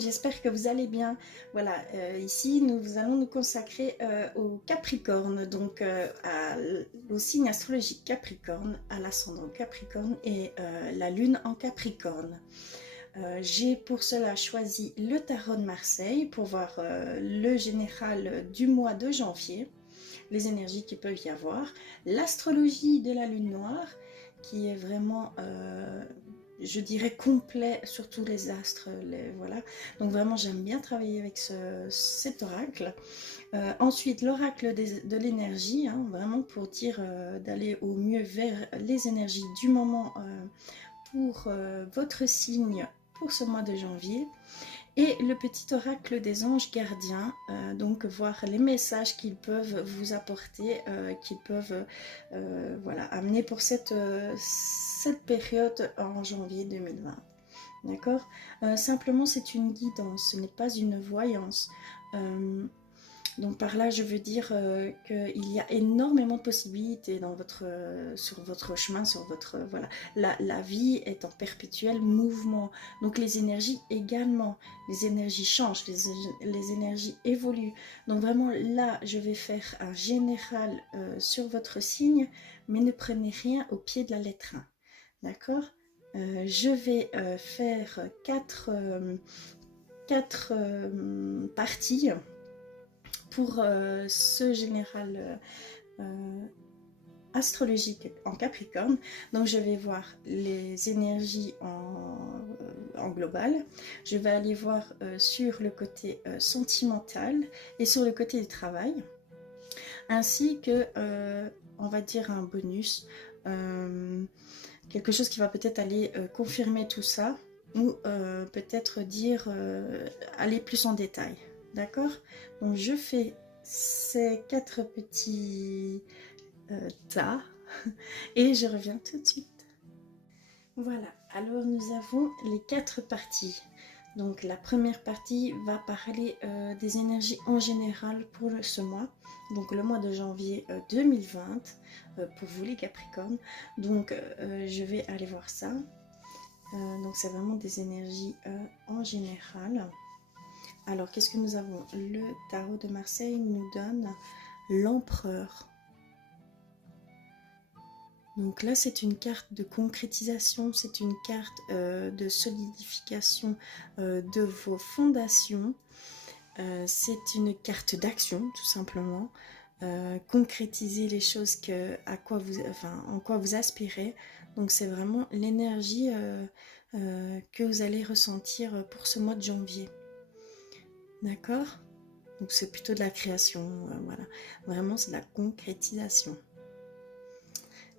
monde, j'espère que vous allez bien. Voilà, ici nous allons nous consacrer au Capricorne, donc au signe astrologique Capricorne, à l'ascendant Capricorne et la lune en Capricorne. J'ai pour cela choisi le tarot de Marseille pour voir le général du mois de janvier, les énergies qui peuvent y avoir, l'astrologie de la lune noire qui est vraiment je dirais complet sur tous les astres, voilà. Donc vraiment j'aime bien travailler avec cet oracle. Ensuite l'oracle de l'énergie, hein, vraiment pour dire d'aller au mieux vers les énergies du moment pour votre signe pour ce mois de janvier. Et le petit oracle des anges gardiens, donc voir les messages qu'ils peuvent vous apporter, qu'ils peuvent voilà, amener pour cette période en janvier 2020. D'accord. Simplement, c'est une guidance, ce n'est pas une voyance. Donc par là, je veux dire qu'il y a énormément de possibilités dans sur votre chemin, sur votre... Voilà. La vie est en perpétuel mouvement. Donc les énergies également. Les énergies changent, les énergies évoluent. Donc vraiment là, je vais faire un général sur votre signe, mais ne prenez rien au pied de la lettre 1. D'accord. Je vais faire quatre parties pour ce général astrologique en Capricorne. Donc je vais voir les énergies en global, je vais aller voir sur le côté sentimental et sur le côté du travail, ainsi que on va dire un bonus, quelque chose qui va peut-être aller confirmer tout ça, ou peut-être dire aller plus en détail. D'accord. Donc je fais ces 4 petits tas et je reviens tout de suite. Voilà, alors nous avons les 4 parties. Donc la première partie va parler des énergies en général pour ce mois, donc le mois de janvier 2020, pour vous les Capricornes. Donc je vais aller voir ça. Donc c'est vraiment des énergies en général. Alors, qu'est-ce que nous avons? Le tarot de Marseille nous donne l'empereur. Donc là, c'est une carte de concrétisation, c'est une carte de solidification de vos fondations. C'est une carte d'action, tout simplement. Concrétiser les choses en quoi vous aspirez. Donc c'est vraiment l'énergie que vous allez ressentir pour ce mois de janvier. D'accord. Donc c'est plutôt de la création, voilà. Vraiment c'est de la concrétisation.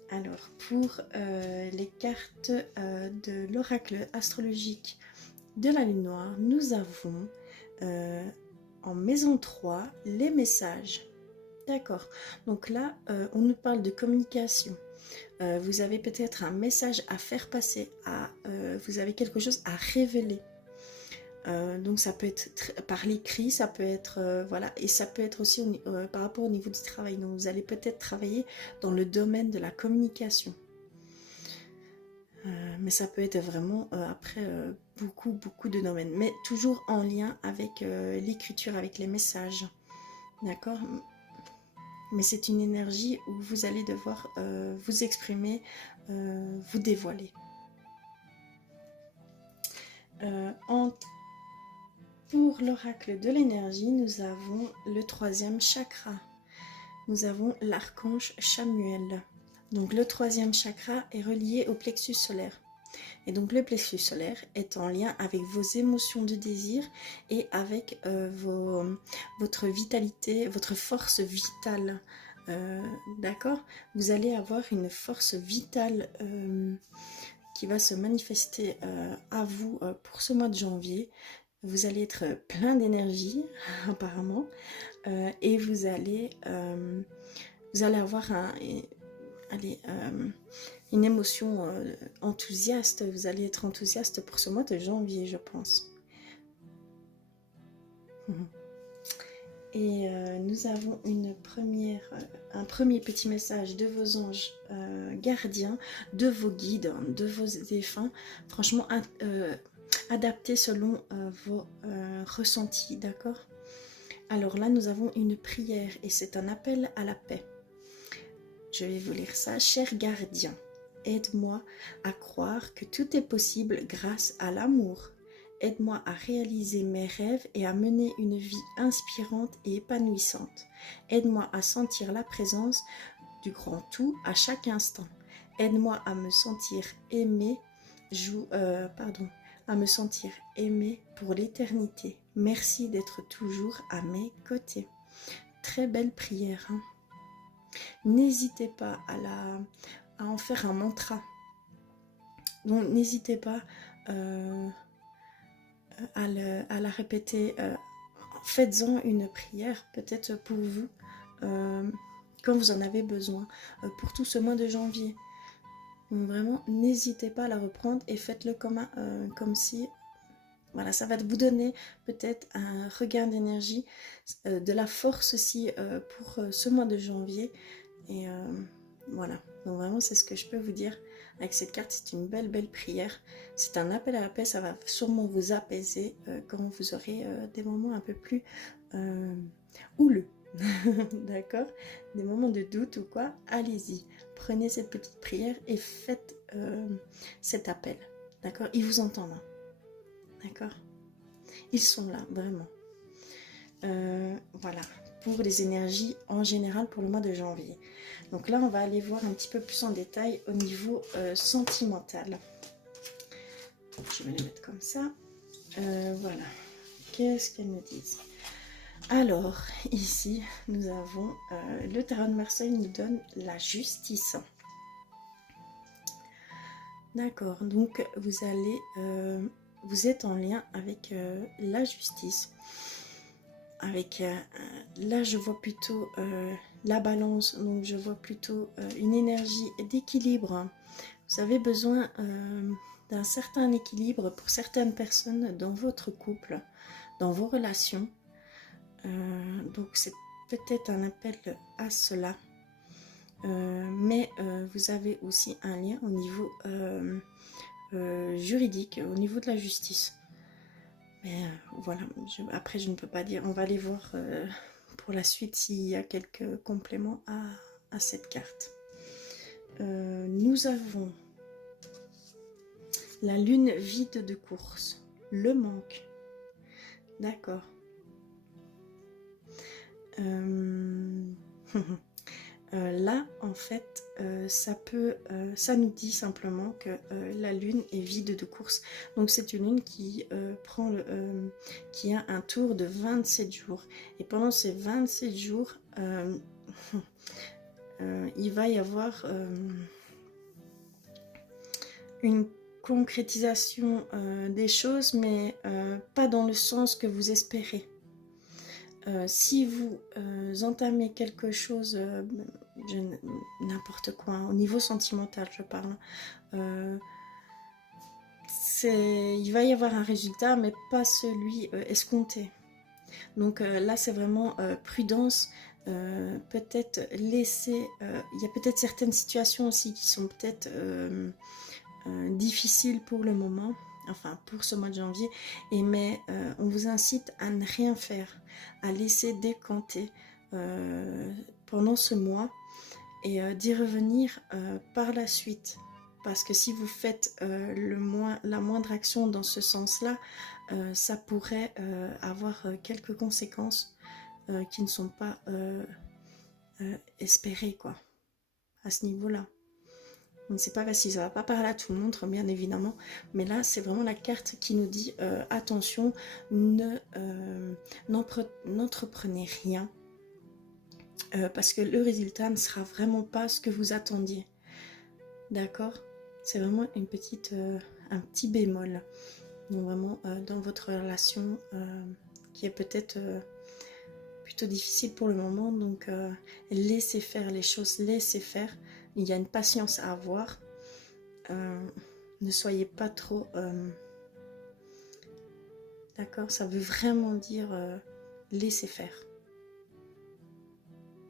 Alors pour les cartes de l'oracle astrologique de la lune noire, nous avons en maison 3 les messages. D'accord. Donc là on nous parle de communication. Vous avez peut-être un message à faire passer, vous avez quelque chose à révéler. Donc ça peut être par l'écrit, ça peut être voilà, et ça peut être aussi par rapport au niveau du travail. Donc vous allez peut-être travailler dans le domaine de la communication, mais ça peut être vraiment après beaucoup de domaines, mais toujours en lien avec l'écriture, avec les messages, d'accord. Mais c'est une énergie où vous allez devoir vous exprimer, vous dévoiler. Pour l'oracle de l'énergie, nous avons le 3e chakra. Nous avons l'archange Chamuel. Donc le 3e chakra est relié au plexus solaire. Et donc le plexus solaire est en lien avec vos émotions de désir et avec votre vitalité, votre force vitale. D'accord. Vous allez avoir une force vitale qui va se manifester à vous pour ce mois de janvier. Vous allez être plein d'énergie apparemment et vous allez avoir une émotion enthousiaste. Vous allez être enthousiaste pour ce mois de janvier, je pense. Et nous avons un premier petit message de vos anges gardiens, de vos guides, de vos défunts. Franchement, adapter selon vos ressentis, d'accord? Alors là, nous avons une prière et c'est un appel à la paix. Je vais vous lire ça. Cher gardien, aide-moi à croire que tout est possible grâce à l'amour. Aide-moi à réaliser mes rêves et à mener une vie inspirante et épanouissante. Aide-moi à sentir la présence du grand tout à chaque instant. Aide-moi à me sentir aimé, à me sentir aimé pour l'éternité. Merci d'être toujours à mes côtés. Très belle prière, hein? N'hésitez pas à en faire un mantra. Donc n'hésitez pas à la répéter. Faites-en une prière, peut-être pour vous, quand vous en avez besoin, pour tout ce mois de janvier. Donc vraiment, n'hésitez pas à la reprendre et faites-le comme si... Voilà, ça va vous donner peut-être un regain d'énergie, de la force aussi pour ce mois de janvier. Et voilà, donc vraiment c'est ce que je peux vous dire avec cette carte. C'est une belle prière. C'est un appel à la paix, ça va sûrement vous apaiser quand vous aurez des moments un peu plus houleux. D'accord? Des moments de doute ou quoi, allez-y. Prenez cette petite prière et faites cet appel. D'accord? Il vous entend là. D'accord? Ils sont là, vraiment. Voilà, pour les énergies en général pour le mois de janvier. Donc là, on va aller voir un petit peu plus en détail au niveau sentimental. Je vais les mettre comme ça. Voilà. Qu'est-ce qu'elles nous disent? Alors, ici, nous avons le tarot de Marseille nous donne la justice. D'accord, donc vous êtes en lien avec la justice. Avec là, je vois plutôt la balance, donc je vois plutôt une énergie d'équilibre. Vous avez besoin d'un certain équilibre pour certaines personnes dans votre couple, dans vos relations. Donc c'est peut-être un appel à cela. Mais vous avez aussi un lien au niveau juridique, au niveau de la justice. Mais voilà, après je ne peux pas dire, on va aller voir pour la suite s'il y a quelques compléments à cette carte. Nous avons la lune vide de course, le manque, d'accord. Là, en fait, ça nous dit simplement que la lune est vide de course. Donc c'est une lune qui qui a un tour de 27 jours. Et pendant ces 27 jours, il va y avoir une concrétisation des choses, mais pas dans le sens que vous espérez. Si vous entamez quelque chose, n'importe quoi, au niveau sentimental je parle, il va y avoir un résultat mais pas celui escompté. Donc là c'est vraiment prudence, peut-être laisser, il y a peut-être certaines situations aussi qui sont peut-être difficiles pour le moment, enfin pour ce mois de janvier, mais on vous incite à ne rien faire, à laisser décanter pendant ce mois et d'y revenir par la suite. Parce que si vous faites la moindre action dans ce sens-là, ça pourrait avoir quelques conséquences qui ne sont pas espérées, quoi, à ce niveau-là. C'est pas facile, ça va pas parler à tout le monde, bien évidemment, mais là c'est vraiment la carte qui nous dit attention, n'entreprenez rien parce que le résultat ne sera vraiment pas ce que vous attendiez. D'accord? C'est vraiment un petit bémol. Donc vraiment dans votre relation qui est peut-être plutôt difficile pour le moment, donc laissez faire les choses, laissez faire. Il y a une patience à avoir. Ne soyez pas trop... D'accord? Ça veut vraiment dire laissez faire.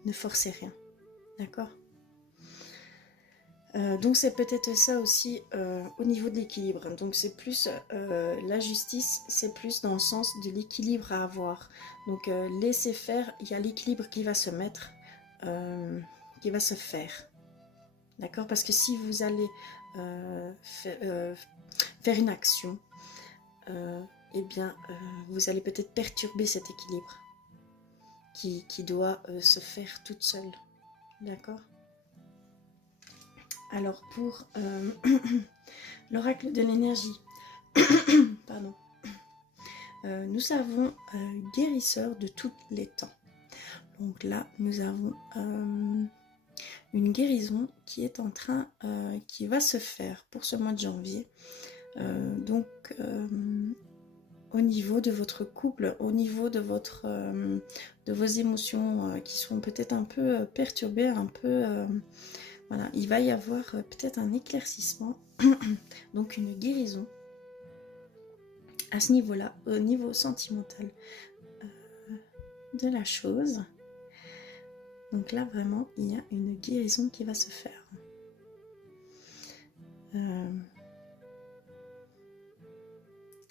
Ne forcez rien. D'accord? Donc c'est peut-être ça aussi au niveau de l'équilibre. Donc c'est plus la justice, c'est plus dans le sens de l'équilibre à avoir. Donc laissez faire, il y a l'équilibre qui va se mettre, qui va se faire. D'accord? Parce que si vous allez faire une action, eh bien vous allez peut-être perturber cet équilibre qui doit se faire toute seule. D'accord? Alors pour l'oracle de l'énergie, pardon, nous avons guérisseur de tous les temps. Donc là, nous avons une guérison qui est en train, qui va se faire pour ce mois de janvier. Donc au niveau de votre couple, au niveau de vos émotions qui sont peut-être un peu perturbées, un peu voilà, il va y avoir peut-être un éclaircissement, donc une guérison à ce niveau-là, au niveau sentimental de la chose. Donc là, vraiment, il y a une guérison qui va se faire.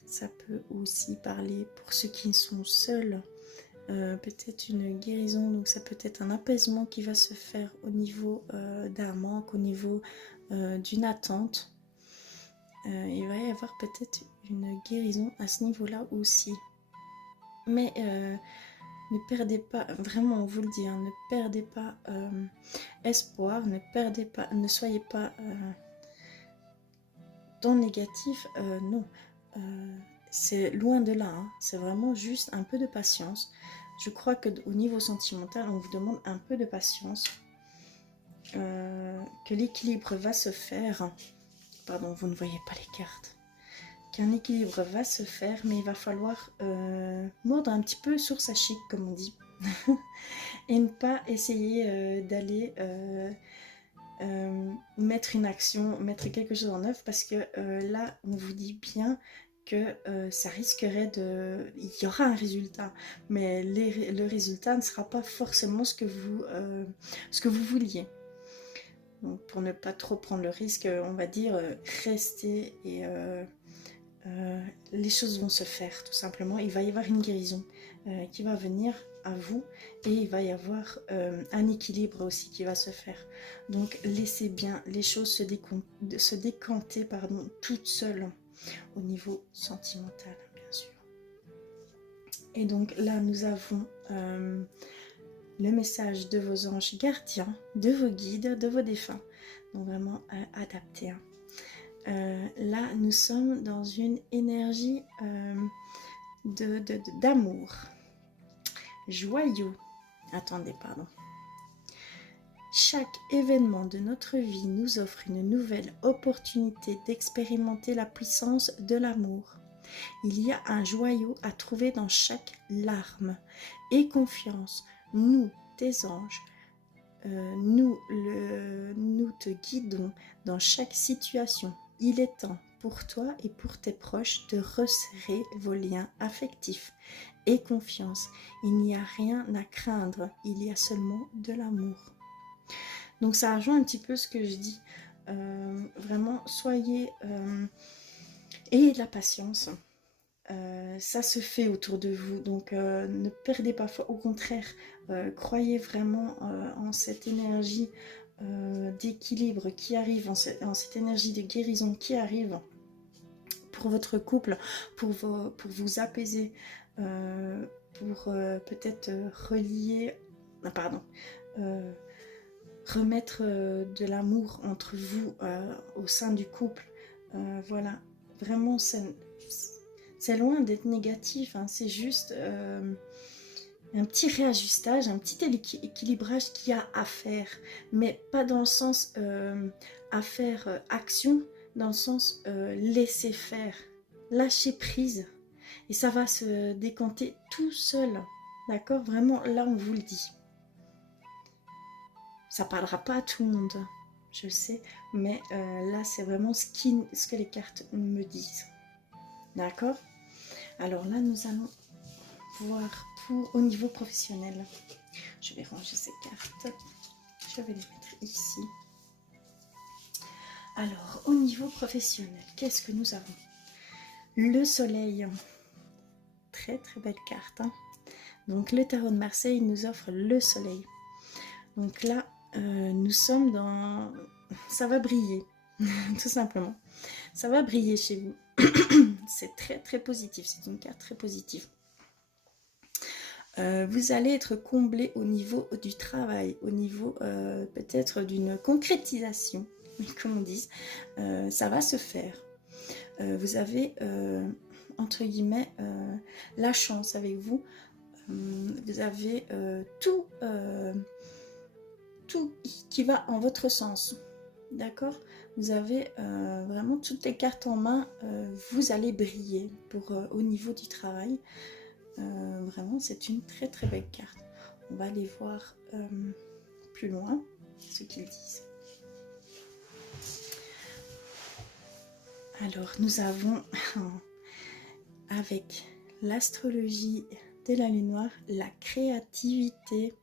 Ça peut aussi parler pour ceux qui sont seuls, peut-être une guérison, donc ça peut être un apaisement qui va se faire au niveau d'un manque, au niveau d'une attente. Il va y avoir peut-être une guérison à ce niveau-là aussi. Mais ne perdez pas, vraiment on vous le dit, hein, ne perdez pas espoir, ne soyez pas dans le négatif, non. C'est loin de là, hein. C'est vraiment juste un peu de patience. Je crois qu'au niveau sentimental, on vous demande un peu de patience, que l'équilibre va se faire. Pardon, vous ne voyez pas les cartes. Qu'un équilibre va se faire, mais il va falloir mordre un petit peu sur sa chic, comme on dit, et ne pas essayer d'aller mettre une action, mettre quelque chose en œuvre, parce que là, on vous dit bien que ça risquerait de... Il y aura un résultat, mais le résultat ne sera pas forcément ce que vous vouliez. Donc, pour ne pas trop prendre le risque, on va dire, restez et... les choses vont se faire tout simplement. Il va y avoir une guérison qui va venir à vous et il va y avoir un équilibre aussi qui va se faire. Donc laissez bien les choses se décanter toutes seules au niveau sentimental, bien sûr. Et donc là nous avons le message de vos anges gardiens, de vos guides, de vos défunts. Donc vraiment adapté, hein. Là, nous sommes dans une énergie d'amour, joyeux. Attendez, pardon. Chaque événement de notre vie nous offre une nouvelle opportunité d'expérimenter la puissance de l'amour. Il y a un joyau à trouver dans chaque larme. Aie confiance, nous, tes anges, nous te guidons dans chaque situation. Il est temps pour toi et pour tes proches de resserrer vos liens affectifs. Aie confiance, il n'y a rien à craindre, il y a seulement de l'amour. Donc ça rejoint un petit peu ce que je dis. Vraiment, ayez de la patience. Ça se fait autour de vous, donc ne perdez pas foi, au contraire, croyez vraiment en cette énergie d'équilibre qui arrive, en cette énergie de guérison qui arrive pour votre couple, pour vous apaiser, pour peut-être remettre de l'amour entre vous au sein du couple. Voilà, vraiment c'est loin d'être négatif, hein. C'est juste un petit réajustage, un petit équilibrage qu'il y a à faire, mais pas dans le sens à faire action, dans le sens laisser faire, lâcher prise, et ça va se décanter tout seul, d'accord? Vraiment, là on vous le dit. Ça parlera pas à tout le monde, je sais, mais là c'est vraiment ce que les cartes me disent, d'accord? Alors là nous allons voir au niveau professionnel. Je vais ranger ces cartes. Je vais les mettre ici. Alors, au niveau professionnel, qu'est-ce que nous avons? Le soleil. Très très belle carte. Hein. Donc, le tarot de Marseille nous offre le soleil. Donc là, nous sommes dans... Ça va briller, tout simplement. Ça va briller chez vous. C'est très très positif, c'est une carte très positive. Vous allez être comblé au niveau du travail, au niveau peut-être d'une concrétisation, comme on dit. Ça va se faire. Vous avez, entre guillemets, la chance avec vous. Vous avez tout qui va en votre sens. D'accord? Vous avez vraiment toutes les cartes en main. Vous allez briller pour, au niveau du travail. Vraiment, c'est une très très belle carte. On va aller voir plus loin ce qu'ils disent. Alors, nous avons avec l'astrologie de la lune noire la créativité.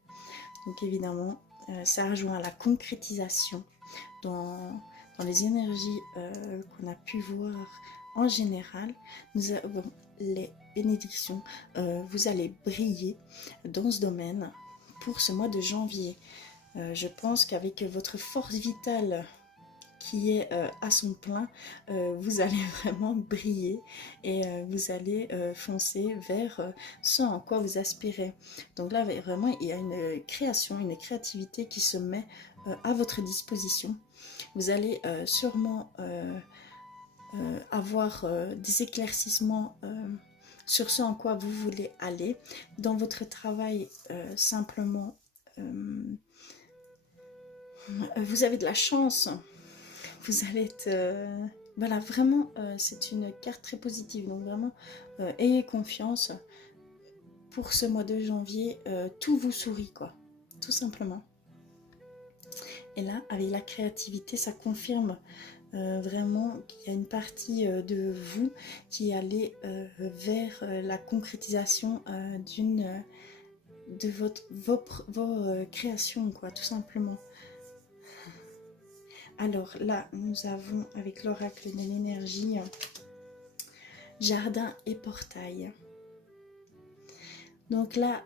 Donc évidemment, ça rejoint la concrétisation dans les énergies qu'on a pu voir en général. Nous avons les bénédictions. Vous allez briller dans ce domaine pour ce mois de janvier. Je pense qu'avec votre force vitale qui est à son plein, vous allez vraiment briller et vous allez foncer vers ce en quoi vous aspirez. Donc là, vraiment, il y a une création, une créativité qui se met à votre disposition. Vous allez sûrement avoir des éclaircissements sur ce en quoi vous voulez aller. Dans votre travail, simplement, vous avez de la chance. Vous allez être... voilà, vraiment, c'est une carte très positive. Donc vraiment, ayez confiance. Pour ce mois de janvier, tout vous sourit, quoi. Tout simplement. Et là, avec la créativité, ça confirme vraiment qu'il y a une partie de vous qui allait vers la concrétisation de vos créations, quoi, tout simplement. Alors là, nous avons avec l'oracle de l'énergie, jardin et portail. Donc là,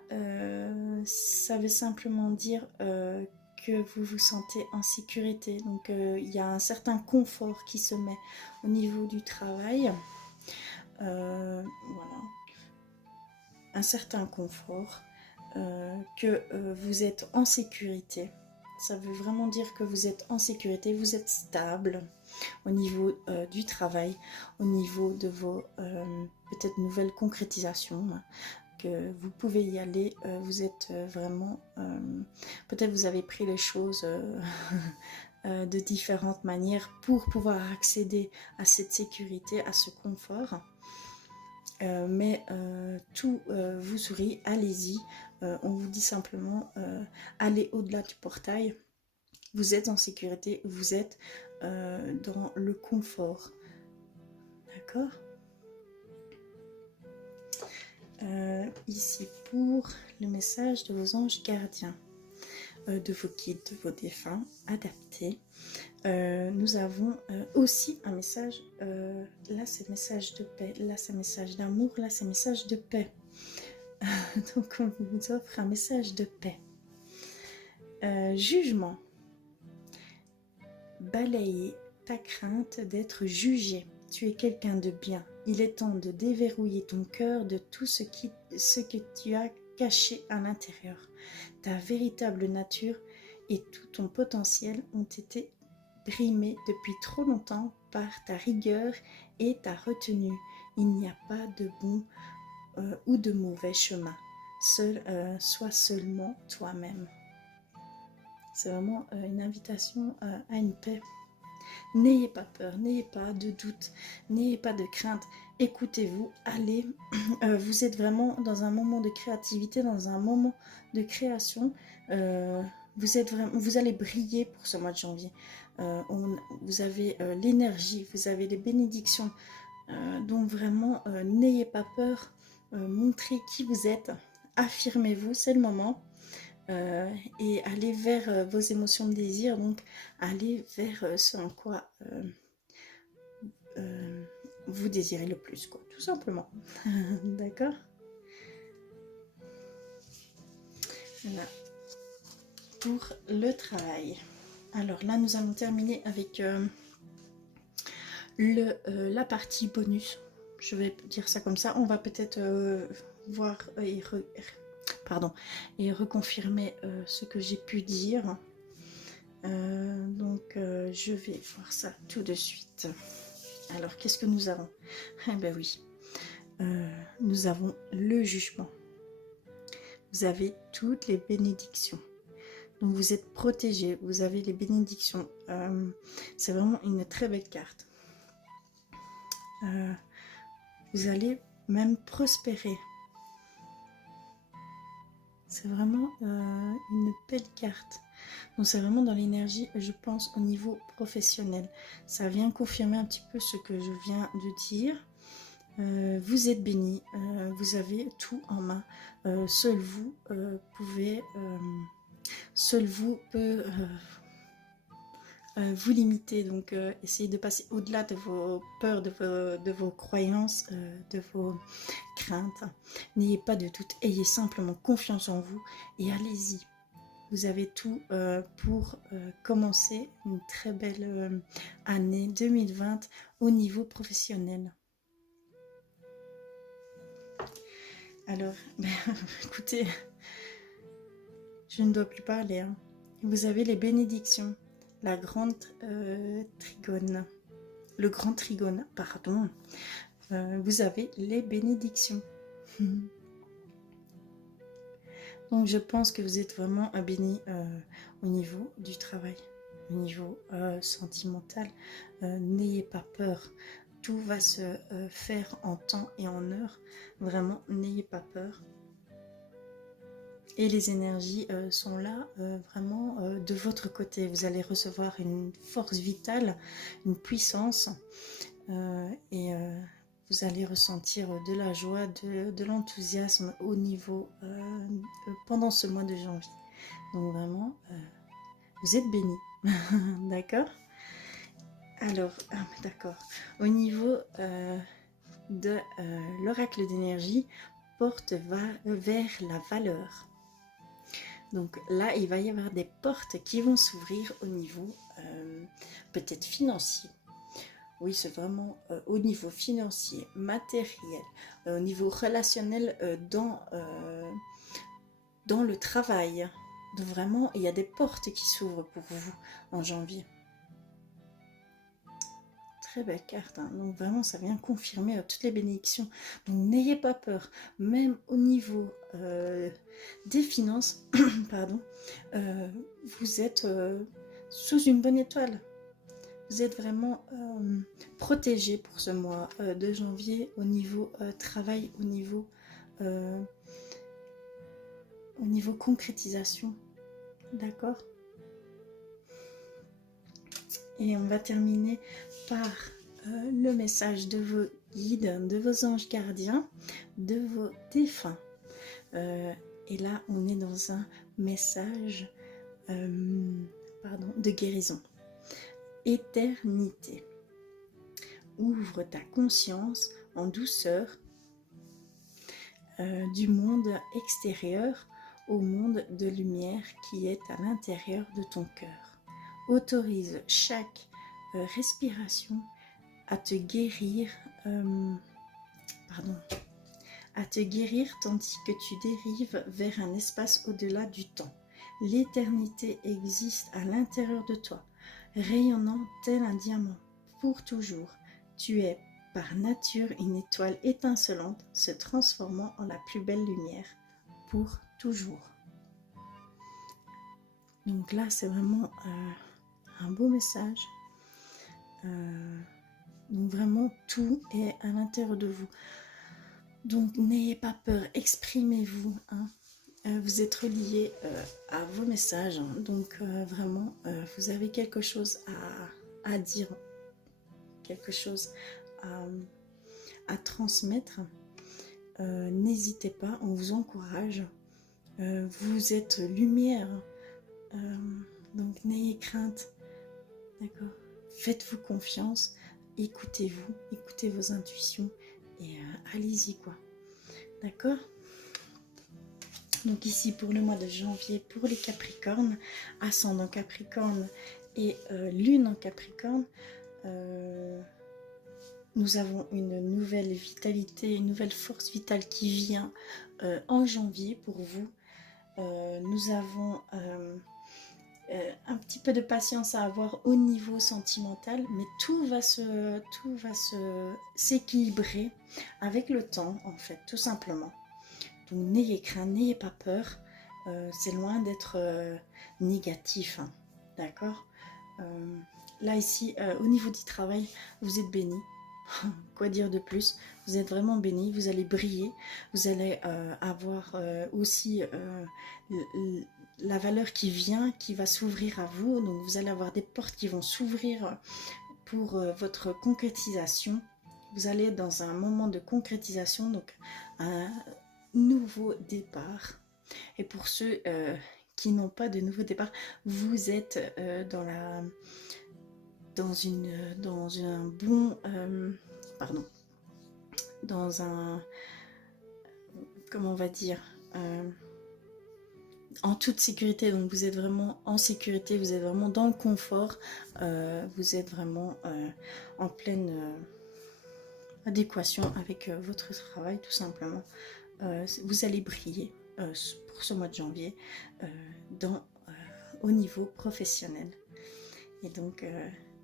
ça veut simplement dire que vous vous sentez en sécurité. Donc il y a un certain confort qui se met au niveau du travail. Voilà. Un certain confort, que vous êtes en sécurité. Ça veut vraiment dire que vous êtes en sécurité, vous êtes stable au niveau du travail, au niveau de vos peut-être nouvelles concrétisations, que vous pouvez y aller. Vous êtes vraiment, peut-être vous avez pris les choses de différentes manières pour pouvoir accéder à cette sécurité, à ce confort. Mais tout vous sourit, allez-y. On vous dit simplement, allez au-delà du portail. Vous êtes en sécurité, vous êtes dans le confort. D'accord? Ici pour le message de vos anges gardiens, de vos guides, de vos défunts adaptés. Nous avons aussi un message, là c'est message de paix, là c'est message d'amour, là c'est message de paix. Donc on vous offre un message de paix. Jugement. Balayer ta crainte d'être jugé. Tu es quelqu'un de bien. Il est temps de déverrouiller ton cœur de tout ce que tu as caché à l'intérieur. Ta véritable nature et tout ton potentiel ont été brimés depuis trop longtemps par ta rigueur et ta retenue. Il n'y a pas de bon ou de mauvais chemin. Sois seulement toi-même. C'est vraiment une invitation à une paix. N'ayez pas peur, n'ayez pas de doute, n'ayez pas de crainte. Écoutez-vous, allez. Vous êtes vraiment dans un moment de créativité, dans un moment de création. Vous allez briller pour ce mois de janvier. Vous avez l'énergie, vous avez les bénédictions. Donc vraiment, n'ayez pas peur. Montrez qui vous êtes. Affirmez-vous, c'est le moment. et aller vers vos émotions de désir, donc aller vers ce en quoi vous désirez le plus, quoi, tout simplement. D'accord? Voilà. Pour le travail. Alors là, nous allons terminer avec la partie bonus. Je vais dire ça comme ça. On va peut-être voir et reconfirmer ce que j'ai pu dire. Donc, je vais voir ça tout de suite. Alors, qu'est-ce que nous avons? Eh ben oui, nous avons le jugement. Vous avez toutes les bénédictions. Donc, vous êtes protégés, vous avez les bénédictions. C'est vraiment une très belle carte. Vous allez même prospérer. C'est vraiment une belle carte. Donc c'est vraiment dans l'énergie, je pense, au niveau professionnel. Ça vient confirmer un petit peu ce que je viens de dire. Vous êtes béni, vous avez tout en main. Seul vous pouvez, seul vous peut vous limiter. Donc essayez de passer au-delà de vos peurs, de vos croyances, de vos craintes. N'ayez pas de doute, ayez simplement confiance en vous et allez-y. Vous avez tout pour commencer une très belle année 2020 au niveau professionnel. Alors, écoutez, je ne dois plus parler. Hein. Vous avez les bénédictions, la grande trigone, le grand trigone, pardon. Vous avez les bénédictions. Donc je pense que vous êtes vraiment béni au niveau du travail, au niveau sentimental. N'ayez pas peur, tout va se faire en temps et en heure. Vraiment, n'ayez pas peur. Et les énergies sont là vraiment de votre côté. Vous allez recevoir une force vitale, une puissance et vous allez ressentir de la joie, de l'enthousiasme au niveau pendant ce mois de janvier. Donc vraiment, vous êtes bénis. D'accord? Alors, d'accord. Au niveau de l'oracle d'énergie, porte vers la valeur. Donc là, il va y avoir des portes qui vont s'ouvrir au niveau peut-être financier. Oui, c'est vraiment au niveau financier, matériel, au niveau relationnel dans le travail. Donc vraiment, il y a des portes qui s'ouvrent pour vous en janvier. Très belle carte, hein. Donc vraiment, ça vient confirmer toutes les bénédictions. Donc n'ayez pas peur, même au niveau des finances, pardon, vous êtes sous une bonne étoile. Vous êtes vraiment protégé pour ce mois de janvier au niveau travail, au niveau concrétisation. D'accord? Et on va terminer par le message de vos guides, de vos anges gardiens, de vos défunts. Et là, on est dans un message de guérison. Éternité. Ouvre ta conscience en douceur du monde extérieur au monde de lumière qui est à l'intérieur de ton cœur. Autorise chaque respiration à te guérir, tandis que tu dérives vers un espace au-delà du temps. L'éternité existe à l'intérieur de toi, rayonnant tel un diamant pour toujours. Tu es par nature une étoile étincelante se transformant en la plus belle lumière pour toujours. Donc là, c'est vraiment un beau message. Donc vraiment, tout est à l'intérieur de vous. Donc n'ayez pas peur, exprimez-vous. Hein. Vous êtes relié à vos messages. Hein. Donc vraiment, vous avez quelque chose à dire, quelque chose à transmettre. N'hésitez pas, on vous encourage. Vous êtes lumière, donc n'ayez crainte, d'accord? Faites-vous confiance, écoutez-vous, écoutez vos intuitions et allez-y quoi, d'accord? Donc ici pour le mois de janvier, pour les Capricornes, ascendant Capricorne et lune en Capricorne, nous avons une nouvelle vitalité, une nouvelle force vitale qui vient en janvier pour vous. Nous avons un petit peu de patience à avoir au niveau sentimental, mais tout va s'équilibrer avec le temps, en fait, tout simplement. Donc n'ayez crainte, n'ayez pas peur, c'est loin d'être négatif, hein, d'accord? Là ici, au niveau du travail, vous êtes béni. Quoi dire de plus? Vous êtes vraiment béni, vous allez briller, vous allez avoir aussi la valeur qui vient, qui va s'ouvrir à vous. Donc vous allez avoir des portes qui vont s'ouvrir pour votre concrétisation. Vous allez être dans un moment de concrétisation, donc un nouveau départ. Et pour ceux qui n'ont pas de nouveau départ, vous êtes dans un bon dans un, comment on va dire, en toute sécurité. Donc vous êtes vraiment en sécurité, vous êtes vraiment dans le confort, vous êtes vraiment en pleine adéquation avec votre travail, tout simplement. Vous allez briller pour ce mois de janvier au niveau professionnel. Et donc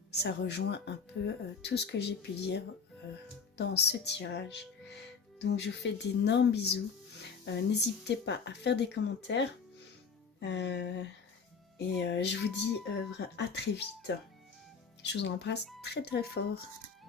ça rejoint un peu tout ce que j'ai pu dire dans ce tirage. Donc je vous fais d'énormes bisous. N'hésitez pas à faire des commentaires. Et je vous dis à très vite. Je vous embrasse très très fort.